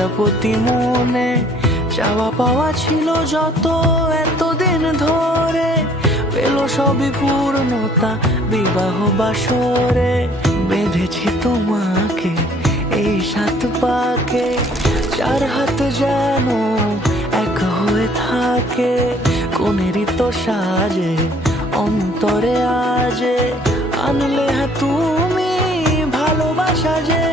প্রজাপতি মনে চাওয়া পাওয়া ছিল যত এতদিন ধরে, পেল সবই পূর্ণতা বিবাহ বাসরে। বেঁধেছি তোমাকে এই 7 পাকে, 4 হাত যেন এক হয়ে থাকে। কোনেরই তো সাজে অন্তরে আজে, আনলে তুমি ভালোবাসা যে।